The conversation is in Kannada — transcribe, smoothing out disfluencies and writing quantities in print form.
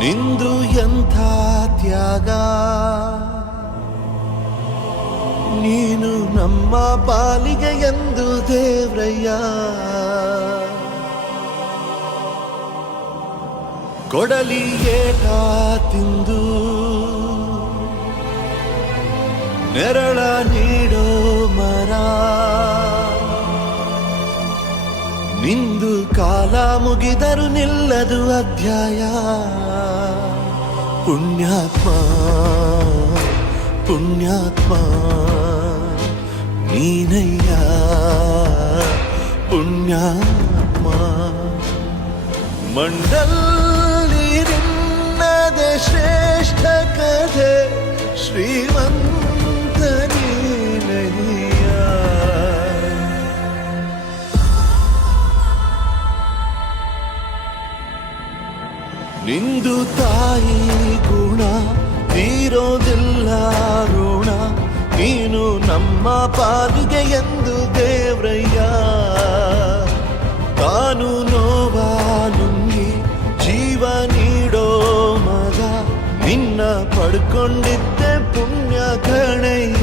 ನಿಂದು ಎಂಥ ತ್ಯಾಗ, ನೀನು ನಮ್ಮ ಪಾಲಿಗೆ ಎಂದು ದೇವ್ರಯ್ಯ. ಕೊಡಲಿ ಏಟ ತಿಂದು ನೆರಳ ನೀಡೋ ಮರ, ನಿಂದು ಕಾಲ ಮುಗಿದರು ನಿಲ್ಲದು ಅಧ್ಯಾಯ. ಪುಣ್ಯಾತ್ಮ ಪುಣ್ಯಾತ್ಮ ನೀನಯ್ಯ ಪುಣ್ಯಾತ್ಮ. ಮಂಡಲ್ಲಿ ನಿನ್ನದೆ ಶ್ರೇಷ್ಠ ಕಥೆ, ಶ್ರೀಮಂತ ನೀನಯ್ಯ. ನಿಂದು ತಾಯಿ ಗುಣ ತೀರೋದಿಲ್ಲ ಋಣ, ನೀನು ನಮ್ಮ ಪಾಲಿಗೆ ಎಂದು ದೇವ್ರಯ್ಯ. ತಾನು ನೋವ ನುಂಗಿ ಜೀವ ನೀಡೋ ಮಗ, ನಿನ್ನ ಪಡ್ಕೊಂಡಿದ್ದೆ ಪುಣ್ಯ ಕಣಯ್ಯ.